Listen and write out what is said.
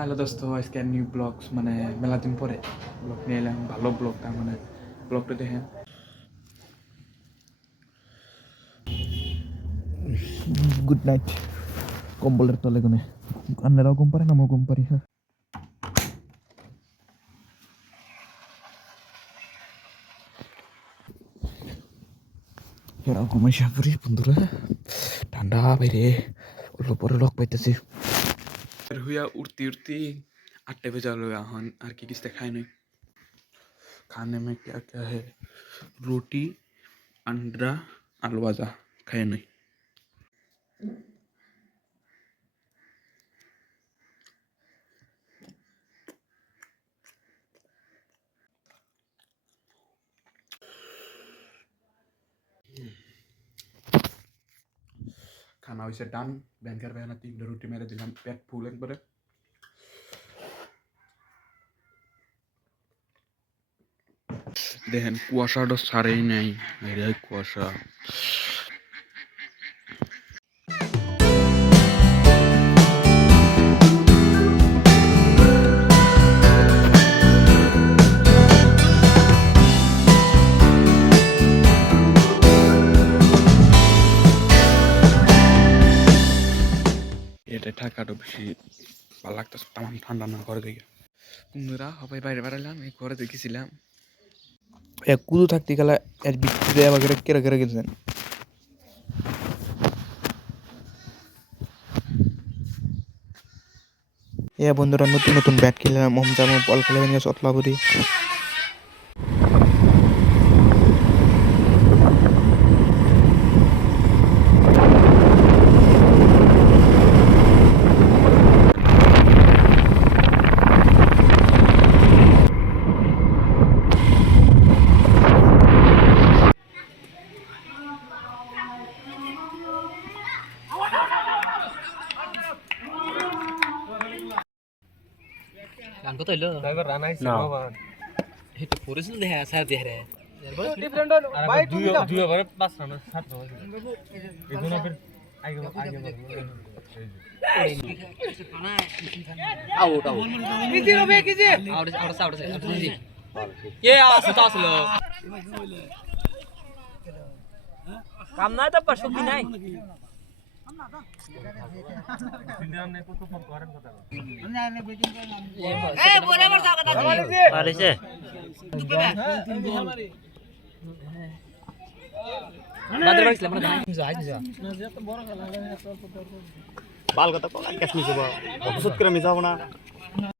Hello দোস্ত, আজকে new blogs মানে মেলা দিন পরে ব্লগ নিয়ে এলাম। ভালো ব্লগ, তার মানে ব্লগটা দেখেন। Good night. কম্বলের তলে কোনে আপনারাও ঘুম পারেন, আমিও ঘুম পারি। হ্যাঁ, এরাও ঘুমাই সাপুরি বন্ধুরা। ঠান্ডা বাইরে, ওর পরে লক পাইতেছি। হুইয়া উঠতে উঠতে 8 बजे लोग এখন আর কি किससे खाए नहीं। खाने में क्या क्या है? रोटी, अंडा, आलू भाजा खाए नहीं। খানা হয়েছে ডান। ব্যাংকের ভাইনা 3টা রুটি মেরে দিলাম, পেট ফুল একবারে। দেখেন কুয়াশাটা সারেই নাই, এটাই কুয়াশা। এটা ঠান্ডাটা বেশি ভালো লাগতেছে, তেমন ঠান্ডা না ঘরে দেখে। বন্ধুরা সবাই বাইরে বেড়ালাম, এই ঘরে দেখেছিলাম এক কুদু থাকতে গেলে এর ভিতরে আমাকে কেড়ে কেড়ে গেছেন। বন্ধুরা নতুন নতুন ব্যাট খেললাম, মমজামো বল খেলে নিয়ে সতলাপুরি। গান কত হইলো ড্রাইভার রান আইছে বাবা হেতু করেছিল দেখা স্যার দেখ রে ডিফারেন্ট ভাই দুই ওভারে 5 রান 7 রান এগুলো ফির আগে আউট কিজি রবে কিজি আউট জি কে আসলো কাম নাই তো পারছো কি নাই বাল কথা